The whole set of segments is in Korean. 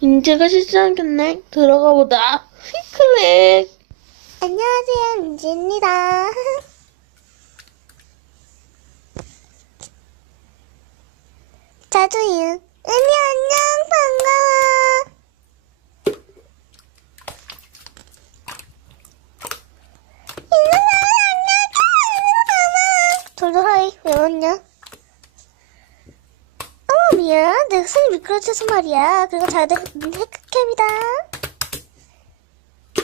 민지가 실수하겠네. 들어가 보다. 클릭. 안녕하세요, 민지입니다. 자두유, 은미 안녕, 반가워. 인사사 안녕, 돌돌하이, 왜 왔냐? 미안. 내 손이 미끄러져서 말이야. 그리고 자두 헬크캠이다.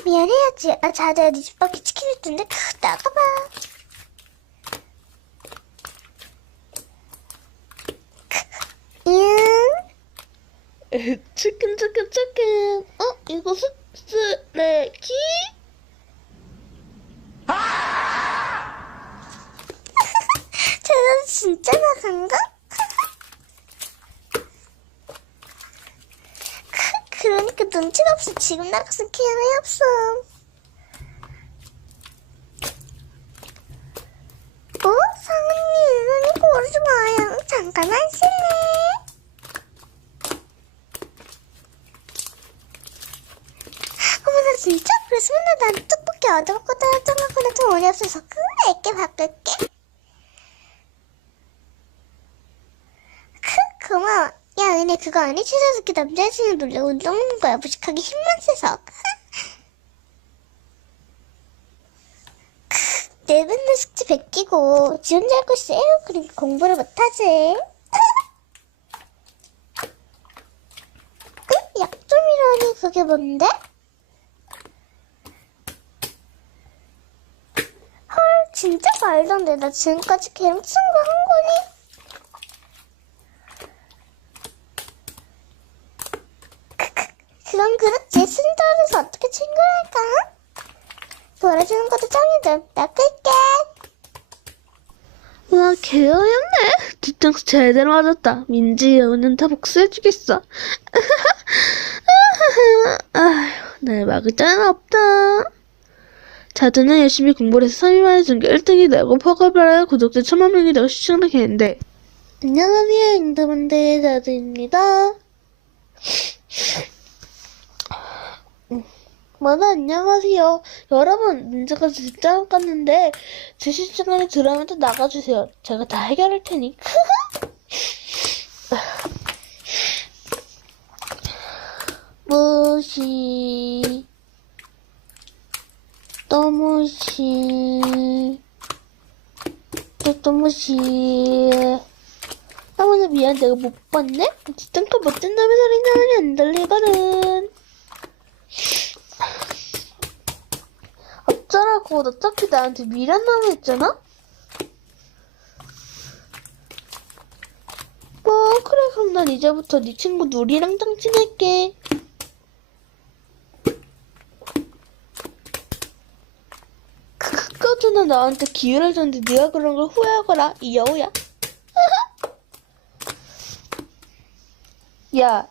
미안해야지. 아, 자두야, 네 집 밖에 치킨 있던데? 크, 나가봐. 응? 치킨, 치킨, 치킨. 어? 이거 스, 쓰레기? 자두 진짜 나간가? 크, 그러니까 눈치가 없어. 지금 나갔으면 기회가 없어. 어? 상은님, 이거 오르지 마요. 잠깐 하실래? 어머 나 진짜? 그래서 맨날 난 떡볶이 얻어먹고 떨어졌던 거보다 돈이 없어서 그게 바꿀게 크 고마워 그거 아니 취사스키 남자친구 놀래 운동 먹는 거야 무식하게 힘만 세서 크, 내 맨날 숙제 베끼고 지 혼자 할 것이 에요 그러니까 공부를 못하지 응? 약점이라니 그게 뭔데? 헐 진짜 말도 안 돼. 나 지금까지 걔랑 친구 한 거니? 크크, 그건 그렇지. 순자하면서 어떻게 친구를 할까? 도와주는 것도 짱이들. 나 끌게. 와, 개어였네. 뒷장수 제대로 맞았다. 민지, 오늘 다 복수해주겠어. 아휴, 날 막을 자는 없다. 자두는 열심히 공부를 해서 3위만 해준 게 1등이 되고 퍼가별에 구독자 천만 명이 되고 시청을 했는데 안녕하세요 인드분들 자두입니다. 뭐나 안녕하세요. 여러분 문제가 진짜 깠는데 제 실시간에 들어오면 또 나가주세요. 제가 다 해결할 테니. 무시 또 무시 또 또 무시 아무나 미안 내가 못 봤네? 뒷땅도 못된 놈의 소리 나면 안 들리거든 어쩌라고. 어차피 나한테 미련 남아있잖아? 뭐 그래. 그럼 난 이제부터 네 친구 누리랑 짱 친할게. 끝까지나 나한테 기회를 줬는데 네가 그런 걸 후회하거라. 이 여우야. 야.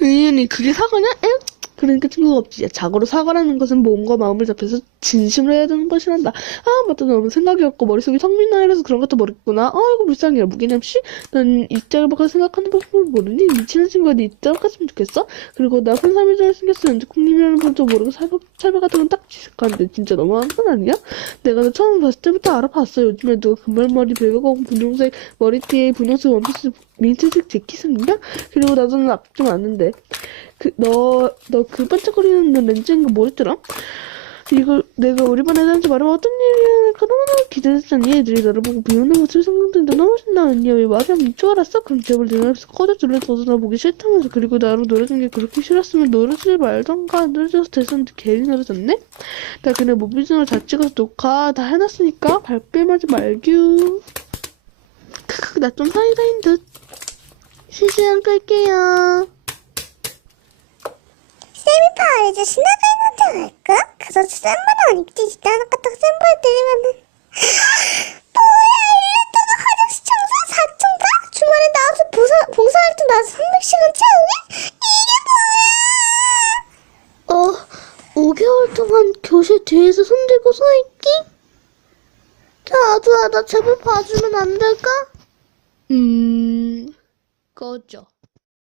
의연이 그게 사과냐? 에? 그러니까 친구가 없지. 야, 자고로 사과라는 것은 몸과 마음을 잡혀서 진심으로 해야 되는 것이란다. 아, 맞다. 너무 생각이 없고 머릿속이 성민나이라서 그런 것도 모르겠구나. 아이고, 불쌍해. 무기념씨? 난 입장을 바꿔 생각하는 방법을 모르니? 미치는 친구가 네 입장 갔으면 좋겠어? 그리고 나 혼삼이 잘 생겼어. 연주국님이라는 분도 모르고 살벌, 차별 같은 건딱 지식하는데 진짜 너무한 건 아니야? 내가 너 처음 봤을 때부터 알아봤어. 요즘에 너 금발머리 배우고 분홍색 머리띠에 분홍색 원피스 민트색 재킷 생긴다? 그리고 나도 는 앞좀 아는데. 그, 너, 너 그 반짝거리는 렌즈인 거 뭐였더라? 이걸 내가 우리 반 애들한테 말하면 어떤 일이야? 너무나 기대했잖니. 애들이 나를 보고 비웃는 모습을 생각했는데 너무 신나했냐? 왜 말이 없는 줄 알았어? 그럼 제발 내 앞에서 꺼져줄래? 너도 나 보기 싫다면서. 그리고 나로 노래준 게 그렇게 싫었으면 노래지 말던가. 노래줘서 됐었는데 괜히 노래졌네? 나 그냥 모비전을 다 찍어서 녹화 다 해놨으니까 발뺌하지 말규. 크크, 나 좀 사이다인 듯. 실시간 끌게요. 세미파 이제 신나가 있는 데 갈까? 그래서 센 말은 입지 진짜 하나 같다고 센말 들으면은 뭐야 1년 동안 화장실 청소 4층가? 주말에 나와서 봉사, 봉사활동 나와서 300시간 채우기? 이게 뭐야 어, 5개월 동안 교실 뒤에서 손들고 서있기? 자두야, 나 제발 봐주면 안 될까? 음, 꺼져.